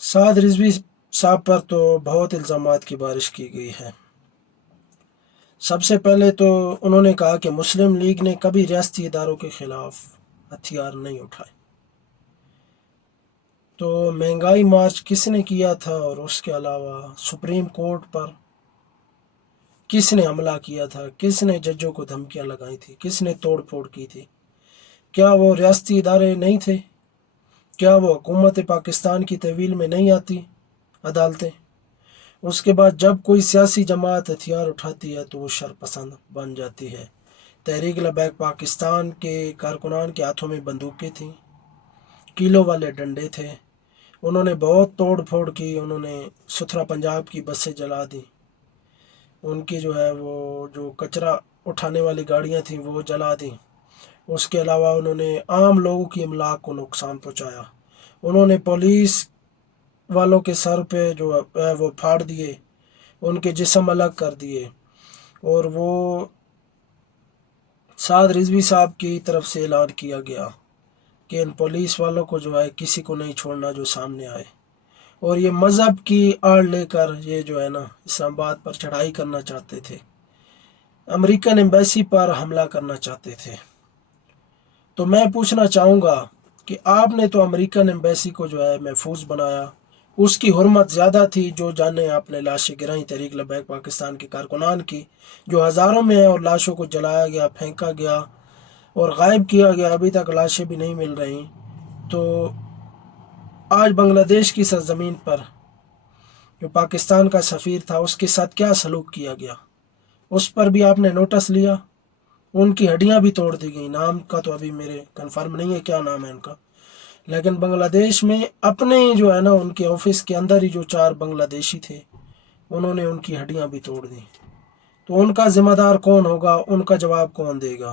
سعد رضوی صاحب پر تو بہت الزامات کی بارش کی گئی ہے۔ سب سے پہلے تو انہوں نے کہا کہ مسلم لیگ نے کبھی ریاستی اداروں کے خلاف ہتھیار نہیں اٹھائے۔ تو مہنگائی مارچ کس نے کیا تھا، اور اس کے علاوہ سپریم کورٹ پر کس نے حملہ کیا تھا، کس نے ججوں کو دھمکیاں لگائی تھی، کس نے توڑ پھوڑ کی تھی؟ کیا وہ ریاستی ادارے نہیں تھے؟ کیا وہ حکومت پاکستان کی تحویل میں نہیں آتی عدالتیں؟ اس کے بعد جب کوئی سیاسی جماعت ہتھیار اٹھاتی ہے تو وہ شرپسند بن جاتی ہے۔ تحریک لبیک پاکستان کے کارکنان کے ہاتھوں میں بندوقیں تھیں، کیلوں والے ڈنڈے تھے، انہوں نے بہت توڑ پھوڑ کی، انہوں نے ستھرا پنجاب کی بسیں جلا دیں، ان کی وہ جو کچرا اٹھانے والی گاڑیاں تھیں وہ جلا دیں۔ اس کے علاوہ انہوں نے عام لوگوں کی املاک کو نقصان پہنچایا، انہوں نے پولیس والوں کے سر پہ وہ پھاڑ دیے، ان کے جسم الگ کر دیے، اور وہ سعد رضوی صاحب کی طرف سے اعلان کیا گیا کہ ان پولیس والوں کو کسی کو نہیں چھوڑنا جو سامنے آئے، اور یہ مذہب کی آڑ لے کر یہ اسلام آباد پر چڑھائی کرنا چاہتے تھے، امریکن ایمبیسی پر حملہ کرنا چاہتے تھے۔ تو میں پوچھنا چاہوں گا کہ آپ نے تو امریکن ایمبیسی کو محفوظ بنایا، اس کی حرمت زیادہ تھی، جو جانے آپ نے لاشیں گرائیں تحریک لبیک پاکستان کے کارکنان کی، جو ہزاروں میں ہیں، اور لاشوں کو جلایا گیا، پھینکا گیا اور غائب کیا گیا، ابھی تک لاشیں بھی نہیں مل رہی۔ تو آج بنگلہ دیش کی سرزمین پر جو پاکستان کا سفیر تھا، اس کے ساتھ کیا سلوک کیا گیا، اس پر بھی آپ نے نوٹس لیا؟ ان کی ہڈیاں بھی توڑ دی گئیں، نام کا تو ابھی میرے کنفرم نہیں ہے کیا نام ہے ان کا، لیکن بنگلہ دیش میں اپنے ہی ان کے آفس کے اندر ہی جو 4 بنگلہ دیشی تھے، انہوں نے ان کی ہڈیاں بھی توڑ دیں۔ تو ان کا ذمہ دار کون ہوگا، ان کا جواب کون دے گا؟